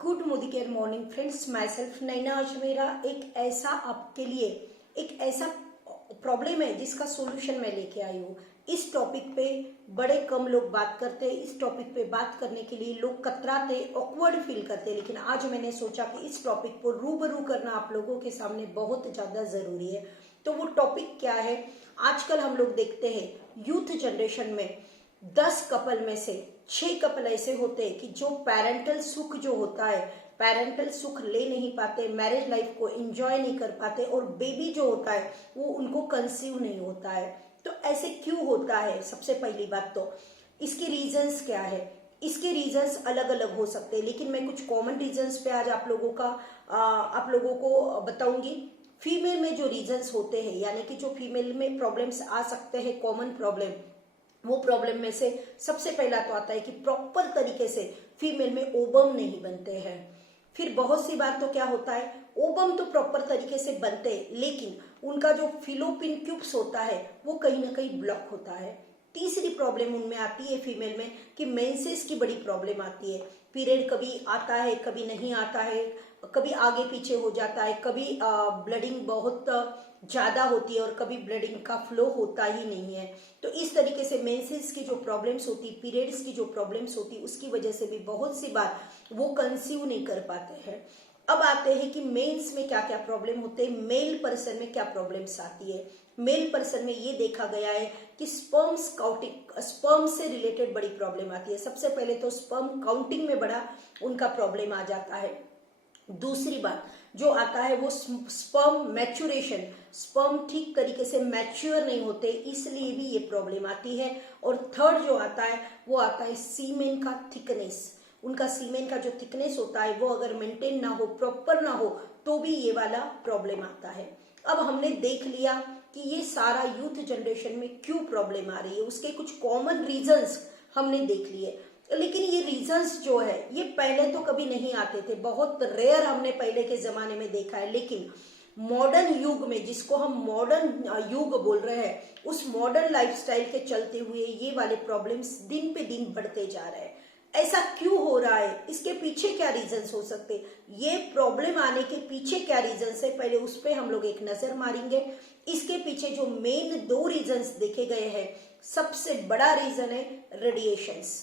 Good Modi morning friends, myself Naina. आज मेरा एक ऐसा आपके लिए एक ऐसा प्रॉब्लम है जिसका सॉल्यूशन मैं लेके आई हूँ। इस टॉपिक पे बड़े कम लोग बात करते हैं। इस टॉपिक पे बात करने के लिए लोग कतराते, ऑकवर्ड फील करते हैं, लेकिन आज मैंने सोचा कि इस टॉपिक को रूबरू करना आप लोगों के सामने बहुत ज़्यादा ज़रूरी है। तो वो टॉपिक क्या है? आजकल हम लोग देखते हैं यूथ जनरेशन में 10 कपल में से 6 कपल ऐसे होते हैं कि जो पेरेंटल सुख जो होता है, पेरेंटल सुख ले नहीं पाते, मैरिज लाइफ को एंजॉय नहीं कर पाते, और बेबी जो होता है वो उनको कंसीव नहीं होता है। तो ऐसे क्यों होता है? सबसे पहली बात तो इसके रीजंस क्या है? इसके रीजंस अलग अलग हो सकते हैं, लेकिन मैं कुछ कॉमन रीजंस पे आज आप लोगों को बताऊंगी। फीमेल में जो रीजंस होते हैं, यानी कि जो फीमेल में प्रॉब्लम्स आ सकते हैं, कॉमन प्रॉब्लम, वो प्रॉब्लम में से सबसे पहला तो आता है कि प्रॉपर तरीके से फीमेल में ओबम नहीं बनते हैं। फिर बहुत सी बार तो क्या होता है, ओबम तो प्रॉपर तरीके से बनते हैं, लेकिन उनका जो फिलोपिन ट्यूब्स होता है वो कहीं ना कहीं ब्लॉक होता है। तीसरी प्रॉब्लम उनमें आती है फीमेल में कि मेंसेस की बड़ी प्रॉब्लम आती है। पीरियड कभी आता है, कभी नहीं आता है, कभी आगे पीछे हो जाता है, कभी ब्लडिंग बहुत ज्यादा होती है और कभी ब्लडिंग का फ्लो होता ही नहीं है। तो इस तरीके से मेंसेस की जो प्रॉब्लम्स होती, पीरियड्स की जो प्रॉब्लम्स होती, उसकी वजह से भी बहुत सी बार वो कंसीव नहीं कर पाते हैं। अब आते हैं कि मेल्स में क्या क्या प्रॉब्लम होते हैं, मेल पर्सन में क्या प्रॉब्लम्स आती है। मेल पर्सन में ये देखा गया है कि स्पर्म से रिलेटेड बड़ी प्रॉब्लम आती है। सबसे पहले तो स्पर्म काउंटिंग में बड़ा उनका प्रॉब्लम आ जाता है। दूसरी बात जो आता है वो स्पर्म मैच्योरेशन, स्पर्म ठीक तरीके से मैच्योर नहीं होते, इसलिए भी ये प्रॉब्लम आती है। और थर्ड जो आता है वो आता है सीमेन का थिकनेस। उनका सीमेन का जो थिकनेस होता है वो अगर मेंटेन ना हो, प्रॉपर ना हो, तो भी ये वाला प्रॉब्लम आता है। अब हमने देख लिया कि ये सारा यूथ जनरेशन में क्यों प्रॉब्लम आ रही है, उसके कुछ कॉमन रीजंस हमने देख लिए। लेकिन ये रीजंस जो है ये पहले तो कभी नहीं आते थे, बहुत रेयर हमने पहले के जमाने में देखा है। लेकिन मॉडर्न युग में, जिसको हम मॉडर्न युग बोल रहे हैं, उस मॉडर्न लाइफस्टाइल के चलते हुए ये वाले प्रॉब्लम्स दिन पे दिन बढ़ते जा रहे हैं। ऐसा क्यों हो रहा है? इसके पीछे क्या रीजंस हो सकते? ये प्रॉब्लम आने के पीछे क्या रीजंस है, पहले उस पर हम लोग एक नजर मारेंगे। इसके पीछे जो मेन 2 रीजंस देखे गए हैं, सबसे बड़ा रीजन है रेडिएशंस।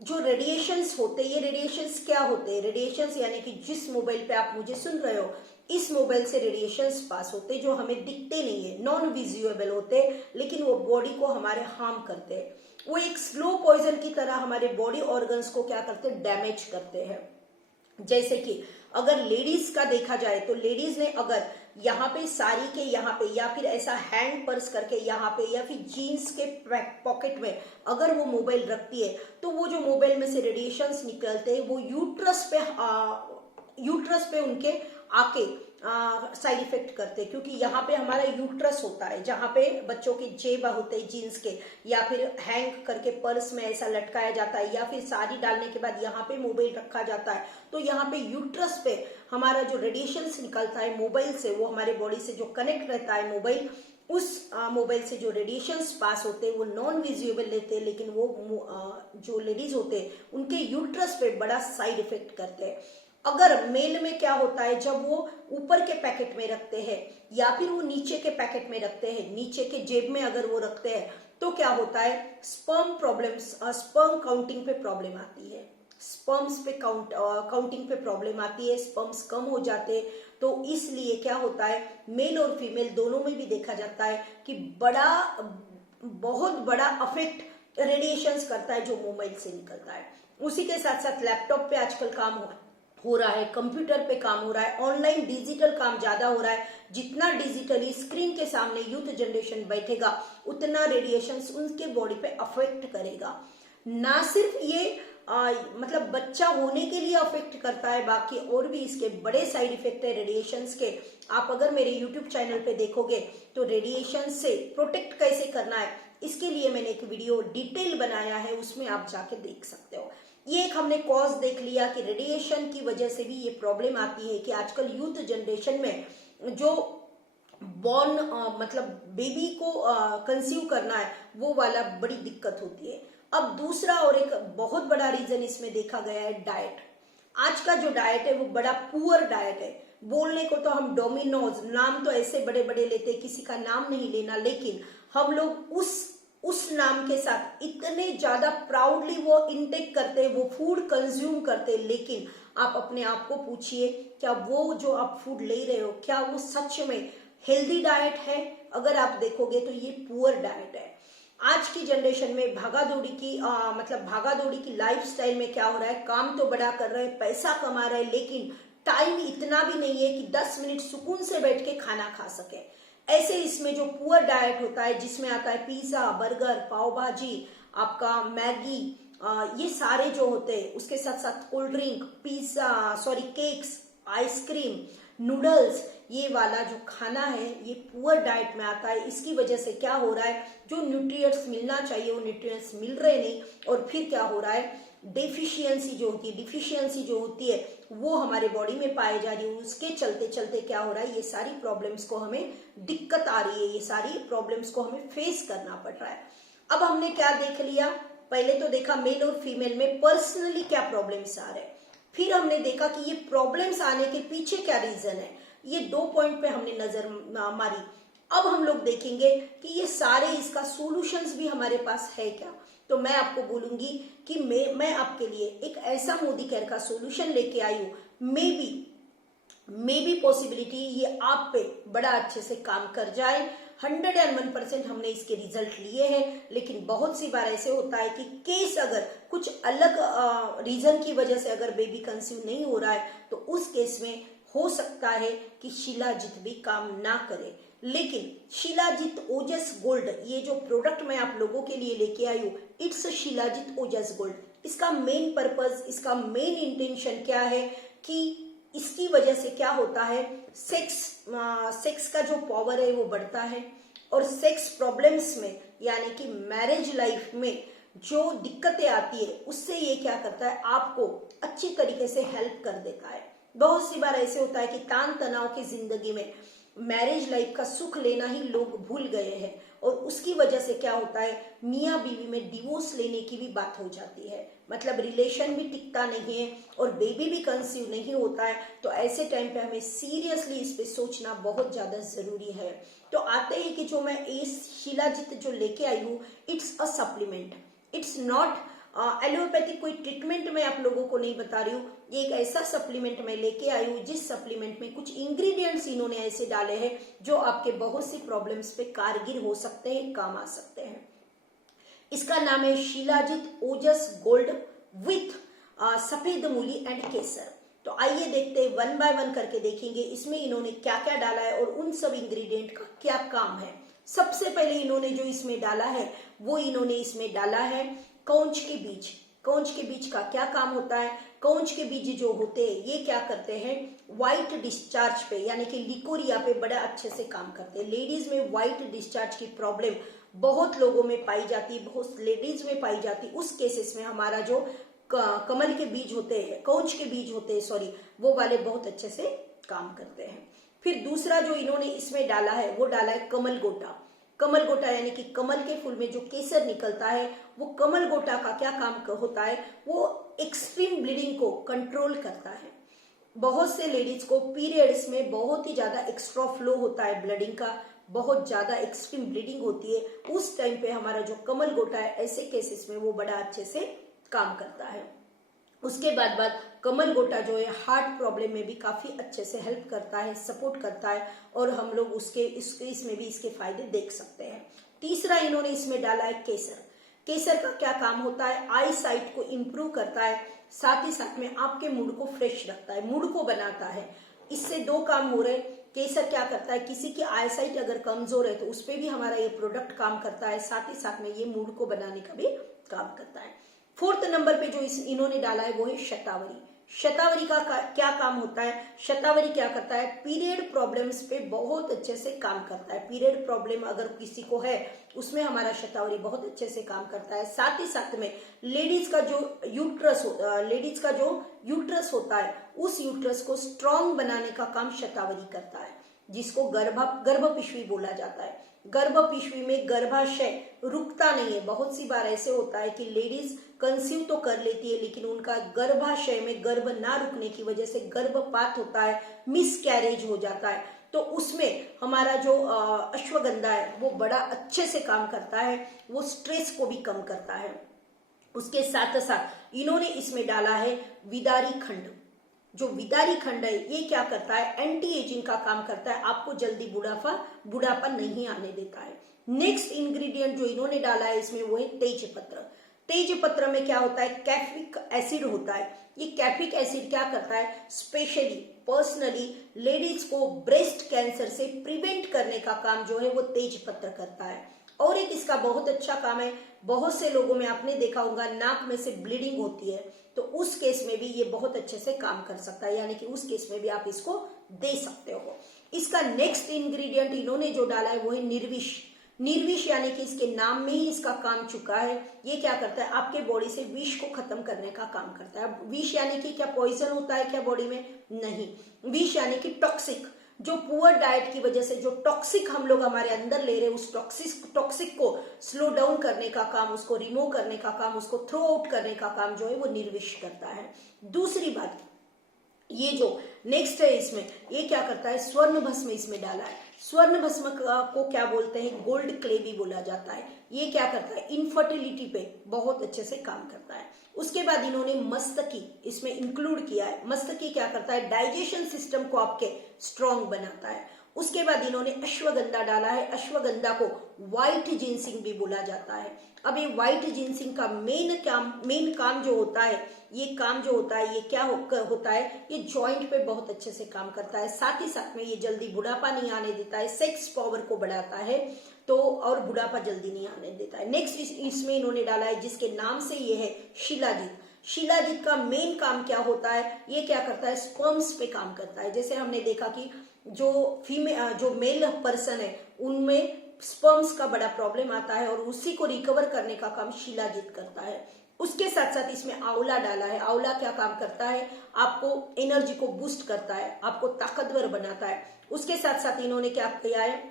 जो रेडिएशंस होते हैं, ये रेडिएशंस क्या होते हैं? रेडिएशंस यानी कि जिस मोबाइल पे आप मुझे सुन रहे हो, इस मोबाइल से रेडिएशंस पास होते हैं जो हमें दिखते नहीं है, नॉन विजुएबल होते, लेकिन वो बॉडी को हमारे हार्म करते हैं। वो एक स्लो पॉइजन की तरह हमारे बॉडी ऑर्गन्स को क्या करते हैं? डैमेज करते हैं। जैसे कि अगर लेडीज का देखा जाए तो लेडीज ने अगर यहाँ पे साड़ी के यहाँ पे, या फिर ऐसा हैंड पर्स करके यहाँ पे, या फिर जीन्स के पॉकेट में अगर वो मोबाइल रखती है, तो वो जो मोबाइल में से रेडिएशंस निकलते हैं वो यूट्रस पे उनके आके साइड इफेक्ट करते हैं। क्योंकि यहाँ पे हमारा यूट्रस होता है, जहाँ पे बच्चों के जेब होते हैं जीन्स के, या फिर हैंग करके पर्स में ऐसा लटकाया जाता है, या फिर साड़ी डालने के बाद यहाँ पे मोबाइल रखा जाता है। तो यहाँ पे यूट्रस पे हमारा जो रेडिएशंस निकलता है मोबाइल से, वो हमारे बॉडी से जो कनेक्ट रहता है मोबाइल, उस मोबाइल से जो रेडिएशंस पास होते हैं वो नॉन विजिबल लेते हैं, लेकिन वो जो लेडीज होते हैं उनके यूट्रस पे बड़ा साइड इफेक्ट करते हैं। अगर मेल में क्या होता है, जब वो ऊपर के पैकेट में रखते हैं या फिर वो नीचे के पैकेट में रखते हैं, नीचे के जेब में अगर वो रखते हैं, तो क्या होता है? स्पर्म काउंटिंग पे प्रॉब्लम आती है, स्पर्म्स पे काउंटिंग पे प्रॉब्लम आती है, स्पर्म्स कम हो जाते हैं। तो इसलिए क्या होता है, मेल और फीमेल दोनों में भी देखा जाता है कि बहुत बड़ा अफेक्ट रेडिएशंस करता है जो मोबाइल से निकलता है। उसी के साथ साथ लैपटॉप पे आजकल काम हो रहा है, कंप्यूटर पे काम हो रहा है, ऑनलाइन डिजिटल काम ज्यादा हो रहा है। जितना डिजिटली स्क्रीन के सामने यूथ जनरेशन बैठेगा, उतना रेडिएशंस उनके बॉडी पे अफेक्ट करेगा। ना सिर्फ ये मतलब बच्चा होने के लिए अफेक्ट करता है, बाकी और भी इसके बड़े साइड इफेक्ट है रेडिएशंस के। आप अगर मेरे यूट्यूब चैनल पे देखोगे तो रेडिएशन से प्रोटेक्ट कैसे करना है, इसके लिए मैंने एक वीडियो डिटेल बनाया है, उसमें आप जाके देख सकते हो। ये एक हमने कॉज देख लिया कि रेडिएशन की वजह से भी ये प्रॉब्लम आती है कि आजकल यूथ जनरेशन में जो मतलब बेबी को कंसीव करना है, वो वाला बड़ी दिक्कत होती है। अब दूसरा और एक बहुत बड़ा रीजन इसमें देखा गया है डाइट। आज का जो डाइट है वो बड़ा पुअर डाइट है। बोलने को तो हम डोमिनोज नाम तो ऐसे बड़े बड़े लेते, किसी का नाम नहीं लेना, लेकिन हम लोग उस नाम के साथ इतने ज्यादा प्राउडली वो इनटेक करते, वो फूड कंज्यूम करते, लेकिन आप अपने आप को पूछिए क्या वो जो आप फूड ले रहे हो क्या वो सच में हेल्दी डाइट है? अगर आप देखोगे तो ये पुअर डाइट है। आज की जनरेशन में भागादौड़ी की मतलब भागादौड़ी की लाइफस्टाइल में क्या हो रहा है, काम तो बड़ा कर रहे हैं, पैसा कमा रहे हैं, लेकिन टाइम इतना भी नहीं है कि 10 मिनट सुकून से बैठ के खाना खा सके। ऐसे इसमें जो पुअर डाइट होता है जिसमें आता है पिज्जा, बर्गर, पाव भाजी, आपका मैगी, ये सारे जो होते हैं, उसके साथ साथ cold drink, pizza sorry cakes, ice cream, noodles, ये वाला जो खाना है ये पुअर डाइट में आता है। इसकी वजह से क्या हो रहा है, जो न्यूट्रिएंट्स मिलना चाहिए वो न्यूट्रिएंट्स मिल रहे नहीं, और फिर क्या हो रहा है, डिफिशियंसी जो होती है वो हमारे बॉडी में पाई जा रही है। उसके चलते चलते क्या हो रहा है, ये सारी प्रॉब्लम्स को हमें दिक्कत आ रही है, ये सारी प्रॉब्लम्स को हमें फेस करना पड़ रहा है। अब हमने क्या देख लिया, पहले तो देखा मेल और फीमेल में पर्सनली क्या प्रॉब्लम्स आ रहे हैं, फिर हमने देखा कि ये प्रॉब्लम्स आने के पीछे क्या रीजन है। ये 2 पॉइंट पे हमने नजर मारी। अब हम लोग देखेंगे कि ये सारे इसका सॉल्यूशंस भी हमारे पास है क्या। तो मैं आपको बोलूंगी कि मैं आपके लिए एक ऐसा मोदी केयर का सॉल्यूशन लेके आई हूं, मे बी पॉसिबिलिटी ये आप पे बड़ा अच्छे से काम कर जाए। 101% हमने इसके रिजल्ट लिए हैं, लेकिन बहुत सी बार ऐसे होता है कि केस अगर कुछ अलग रीजन की वजह से अगर बेबी कंसीव नहीं हो रहा है तो उस केस में हो सकता है कि शिलाजीत भी काम ना करे। लेकिन शिलाजीत ओजस गोल्ड, ये जो प्रोडक्ट मैं आप लोगों के लिए लेके आई हूँ, इट्स शिलाजीत ओजस गोल्ड। इसका मेन पर्पस, इसका मेन इंटेंशन क्या है कि इसकी वजह से क्या होता है, सेक्स का जो पावर है वो बढ़ता है, और सेक्स प्रॉब्लम्स में यानी कि मैरिज लाइफ में जो दिक्कतें आती है उससे ये क्या करता है, आपको अच्छी तरीके से हेल्प कर देता है। बहुत सी बार ऐसे होता है कि तान तनाव की जिंदगी में मैरिज लाइफ का सुख लेना ही लोग भूल गए हैं, और उसकी वजह से क्या होता है, मियाँ बीवी में डिवोर्स लेने की भी बात हो जाती है, मतलब रिलेशन भी टिकता नहीं है और बेबी भी कंसीव नहीं होता है। तो ऐसे टाइम पे हमें सीरियसली इस पे सोचना बहुत ज्यादा जरूरी है। तो आते ही कि जो मैं इस शिलाजीत जो लेके आई हूँ, it's a supplement, it's not allopathic कोई ट्रीटमेंट मैं आप लोगों को नहीं बता रही हूँ। ये एक ऐसा सप्लीमेंट मैं लेके आई हूँ जिस सप्लीमेंट में कुछ इंग्रेडिएंट्स इन्होंने ऐसे डाले हैं जो आपके बहुत सी प्रॉब्लम्स पे कारगर हो सकते हैं, काम आ सकते हैं। इसका नाम है शिलाजीत ओजस गोल्ड विथ सफेद मूली एंड केसर। तो आइए देखते हैं, 1 बाय 1 करके देखेंगे इसमें इन्होंने क्या क्या डाला है और उन सब इंग्रेडिएंट का क्या काम है। सबसे पहले इन्होंने जो इसमें डाला है वो इन्होंने इसमें डाला है कौंच के बीज। कौंच के बीज का क्या काम होता है, कौंच के बीज जो होते हैं ये क्या करते हैं, व्हाइट डिस्चार्ज पे यानी कि लिकोरिया पे बड़ा अच्छे से काम करते हैं। लेडीज में व्हाइट डिस्चार्ज की प्रॉब्लम बहुत लोगों में पाई जाती है, बहुत लेडीज में पाई जाती है। उस केसेस में हमारा जो कमल के बीज होते हैं, कौंच के बीज होते हैं सॉरी, वो वाले बहुत अच्छे से काम करते हैं। फिर दूसरा जो इन्होंने इसमें डाला है वो डाला है कमल गोटा। कमल गोटा यानी कि कमल के फूल में जो केसर निकलता है, वो कमल गोटा का क्या काम होता है, वो एक्सट्रीम ब्लीडिंग को कंट्रोल करता है। बहुत से लेडीज को पीरियड्स में बहुत ही ज्यादा एक्स्ट्रा फ्लो होता है ब्लडिंग का, बहुत ज्यादा एक्सट्रीम ब्लीडिंग होती है, उस टाइम पे हमारा जो कमल गोटा है ऐसे केसेस में वो बड़ा अच्छे से काम करता है। उसके बाद कमल गोटा जो है हार्ट प्रॉब्लम में भी काफी अच्छे से हेल्प करता है, सपोर्ट करता है, और हम लोग इसमें भी इसके फायदे देख सकते हैं। तीसरा इन्होंने इसमें डाला है केसर। केसर का क्या काम होता है, आई साइट को इम्प्रूव करता है, साथ ही साथ में आपके मूड को फ्रेश रखता है, मूड को बनाता है। इससे 2 काम हो रहे। केसर क्या करता है, किसी की आई साइट अगर कमजोर है तो उस पर भी हमारा ये प्रोडक्ट काम करता है, साथ ही साथ में ये मूड को बनाने का भी काम करता है। 4th नंबर पे जो इन्होंने डाला है वो है शतावरी। शतावरी का क्या काम होता है, शतावरी क्या करता है, पीरियड प्रॉब्लम्स पे बहुत अच्छे से काम करता है। पीरियड प्रॉब्लम अगर किसी को है उसमें हमारा शतावरी बहुत अच्छे से काम करता है। साथ ही साथ में लेडीज का जो यूट्रस होता है उस यूट्रस को स्ट्रॉन्ग बनाने का काम शतावरी करता है, जिसको गर्भ पिशवी बोला जाता है। गर्भ पिशवी में गर्भाशय रुकता नहीं है। बहुत सी बार ऐसे होता है कि लेडीज कंसीव तो कर लेती है, लेकिन उनका गर्भाशय में गर्भ ना रुकने की वजह से गर्भपात होता है, मिसकैरेज हो जाता है। तो उसमें हमारा जो अश्वगंधा है वो बड़ा अच्छे से काम करता है, वो स्ट्रेस को भी कम करता है। उसके साथ साथ इन्होंने इसमें डाला है विदारी खंड। जो विदारी खंड है ये क्या करता है, एंटी एजिंग का काम करता है, आपको जल्दी बुढ़ापा नहीं आने देता है। नेक्स्ट इंग्रेडिएंट जो इन्होंने डाला है इसमें वो है तेज पत्र। तेज पत्र में क्या होता है, कैफिक एसिड होता है। ये कैफिक एसिड क्या करता है, स्पेशली पर्सनली लेडीज को ब्रेस्ट कैंसर से प्रिवेंट करने का काम जो है वो तेज पत्र करता है। और एक इसका बहुत अच्छा काम है, बहुत से लोगों में आपने देखा होगा नाक में से ब्लीडिंग होती है, तो उस केस में भी ये बहुत अच्छे से काम कर सकता है, यानी कि उस केस में भी आप इसको दे सकते हो। इसका नेक्स्ट इंग्रेडिएंट इन्होंने जो डाला है वो है निर्विष। निर्विष यानी कि इसके नाम में ही इसका काम चुका है। ये क्या करता है, आपके बॉडी से विष को खत्म करने का काम करता है। विष यानी कि क्या पॉइजन होता है क्या बॉडी में, नहीं। विष यानी कि टॉक्सिक, जो पुअर डाइट की वजह से जो टॉक्सिक हम लोग हमारे अंदर ले रहे हैं, उस टॉक्सिक को स्लो डाउन करने का काम, उसको रिमूव करने का काम, उसको थ्रो आउट करने का काम जो है वो निर्विष करता है। दूसरी बात, ये जो नेक्स्ट है इसमें, ये क्या करता है, स्वर्ण भस्म इसमें डाला है। स्वर्ण भस्म को क्या बोलते हैं, गोल्ड क्ले भी बोला जाता है। ये क्या करता है, इनफर्टिलिटी पे बहुत अच्छे से काम करता है। उसके बाद इन्होंने मस्तकी इसमें इंक्लूड किया है। मस्तकी क्या करता है, डाइजेशन सिस्टम को आपके स्ट्रॉन्ग बनाता है। उसके बाद इन्होंने अश्वगंधा डाला है। अश्वगंधा को व्हाइट जिनसिंग भी बोला जाता है। अब ये व्हाइट जिनसिंग का मेन काम जो होता है, ये काम जो होता है ये क्या होता है, ये जॉइंट पे बहुत अच्छे से काम करता है। साथ ही साथ में ये जल्दी बुढ़ापा नहीं आने देता है, सेक्स पावर को बढ़ाता है, तो और बुढ़ापा जल्दी नहीं आने देता है। नेक्स्ट इसमें इन्होंने डाला है जिसके नाम से ये है शिलाजीत। शिलाजीत का मेन काम क्या होता है, ये क्या करता है, स्पर्म्स पे काम करता है। जैसे हमने देखा कि जो मेल पर्सन है उनमें स्पर्म्स का बड़ा प्रॉब्लम आता है, और उसी को रिकवर करने का काम शिलाजीत करता है। उसके साथ साथ इसमें आंवला डाला है। आंवला क्या काम करता है, आपको एनर्जी को बूस्ट करता है, आपको ताकतवर बनाता है। उसके साथ साथ इन्होंने क्या किया है,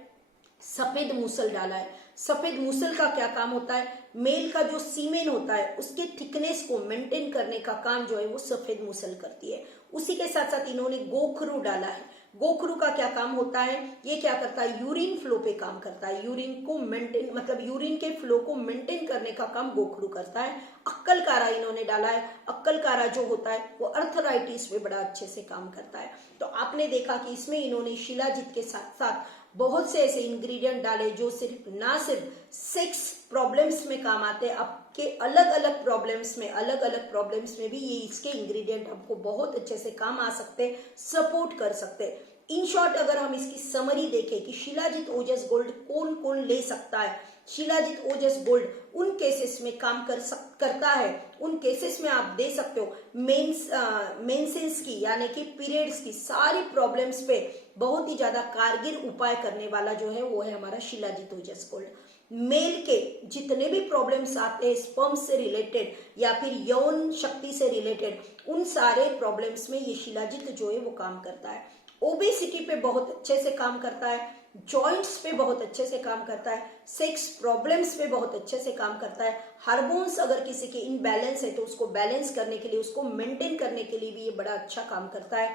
सफेद मूसल डाला है। सफेद मूसल का क्या काम होता है, मेल का जो सीमेन होता है उसके थिकनेस को मेंटेन करने का काम जो है वो सफेद मूसल करती है। उसी के साथ साथ इन्होंने गोखरू डाला है। गोखरू का क्या काम होता है, ये क्या करता है, यूरिन फ्लो पे काम करता है। यूरिन को मेंटेन, मतलब यूरिन के फ्लो को मेंटेन करने का काम गोखरू करता है। अक्कलकारा इन्होंने डाला है। अक्कलकारा जो होता है वो अर्थराइटिस पे बड़ा अच्छे से काम करता है। तो आपने देखा कि इसमें इन्होंने शिलाजीत के साथ साथ बहुत से ऐसे इंग्रेडिएंट डाले जो ना सिर्फ सेक्स प्रॉब्लम्स में काम आते हैं, आपके अलग अलग प्रॉब्लम्स में भी ये इसके इंग्रेडिएंट आपको बहुत अच्छे से काम आ सकते हैं, सपोर्ट कर सकते हैं। इन शॉर्ट अगर हम इसकी समरी देखें कि शिलाजीत ओजस गोल्ड कौन कौन ले सकता है, शिलाजीत ओजस गोल्ड उन केसेस में काम करता है, उन केसेस में आप दे सकते हो मेंसेस की यानी कि पीरियड्स की सारी प्रॉब्लम्स पे बहुत ही ज्यादा कारगर उपाय करने वाला जो है वो है हमारा शिलाजीत ओजस गोल्ड। मेल के जितने भी प्रॉब्लम्स आते हैं स्पर्म से रिलेटेड या फिर यौन शक्ति से रिलेटेड, उन सारे प्रॉब्लम्स में ये शिलाजीत जो है वो काम करता है। ओबेसिटी पे बहुत अच्छे से काम करता है, जॉइंट्स पे बहुत अच्छे से काम करता है, सेक्स प्रॉब्लम्स पे बहुत अच्छे से काम करता है। हार्मोन्स अगर किसी के इनबैलेंस है तो उसको बैलेंस करने के लिए, उसको मेंटेन करने के लिए भी ये बड़ा अच्छा काम करता है।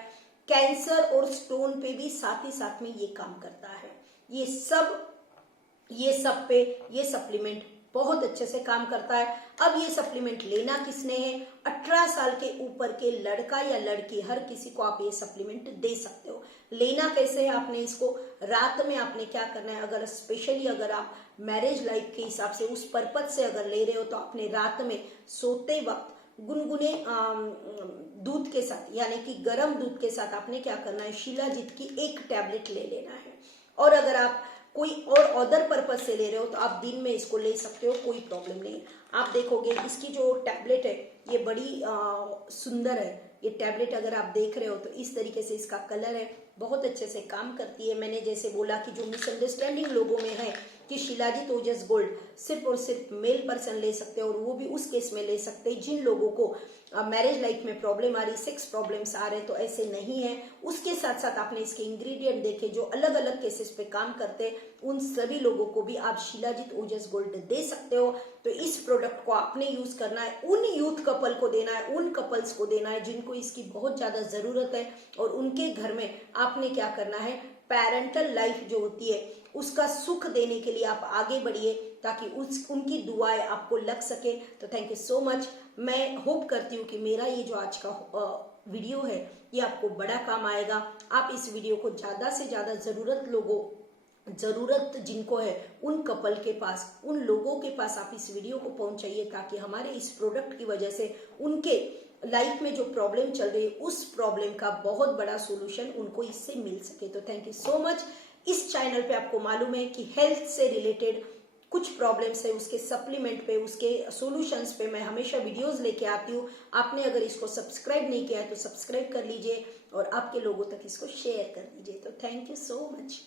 कैंसर और स्टोन पे भी साथ ही साथ में ये काम करता है। ये सब पे ये सप्लीमेंट बहुत अच्छे से काम करता है। अब ये सप्लीमेंट लेना किसने है, 18 साल के ऊपर के लड़का या लड़की हर किसी को आप ये सप्लीमेंट दे सकते हो। लेना कैसे है, आपने इसको रात में आपने क्या करना है, अगर स्पेशली अगर आप मैरिज लाइफ के हिसाब से उस पर्पज से अगर ले रहे हो तो आपने रात में सोते वक्त गुनगुने दूध के साथ यानी कि गर्म दूध के साथ आपने क्या करना है, शिलाजीत की एक टैबलेट ले लेना है। और अगर आप कोई और अदर पर्पज से ले रहे हो तो आप दिन में इसको ले सकते हो, कोई प्रॉब्लम नहीं। आप देखोगे इसकी जो टैबलेट है ये बड़ी सुंदर है। ये टैबलेट अगर आप देख रहे हो तो इस तरीके से इसका कलर है, बहुत अच्छे से काम करती है। मैंने जैसे बोला कि जो मिसअंडरस्टैंडिंग लोगों में है कि शिलाजीत ओजस गोल्ड सिर्फ और सिर्फ मेल पर्सन ले सकते हैं, और वो भी उस केस में ले सकते हैं जिन लोगों को मैरिज लाइफ में प्रॉब्लम आ रही, सेक्स प्रॉब्लम्स आ रहे, तो ऐसे नहीं है। उसके साथ साथ आपने इसके इंग्रेडिएंट देखे जो अलग अलग केसेस पे काम करते हैं, उन सभी लोगों को भी आप शिलाजीत ओजस गोल्ड दे सकते हो। तो इस प्रोडक्ट को आपने यूज करना है, उन यूथ कपल को देना है, उन कपल्स को देना है जिनको इसकी बहुत ज्यादा जरूरत है, और उनके घर में आपने क्या करना है, पेरेंटल लाइफ जो होती है उसका सुख देने के लिए आप आगे बढ़िए, ताकि उनकी दुआएं आपको लग सके। तो थैंक यू सो मच। मैं होप करती हूँ कि मेरा ये जो आज का वीडियो है ये आपको बड़ा काम आएगा। आप इस वीडियो को ज्यादा से ज्यादा जरूरत जिनको है उन कपल के पास, उन लोगों के पास आप इस वीडियो को पहुंचाइए, ताकि हमारे इस प्रोडक्ट की वजह से उनके लाइफ में जो प्रॉब्लम चल रही है उस प्रॉब्लम का बहुत बड़ा सॉल्यूशन उनको इससे मिल सके। तो थैंक यू सो मच। इस चैनल पे आपको मालूम है कि हेल्थ से रिलेटेड कुछ प्रॉब्लम्स है, उसके सप्लीमेंट पे, उसके सॉल्यूशंस पे मैं हमेशा वीडियोस लेके आती हूँ। आपने अगर इसको सब्सक्राइब नहीं किया है तो सब्सक्राइब कर लीजिए और आपके लोगों तक इसको शेयर कर दीजिए। तो थैंक यू सो मच।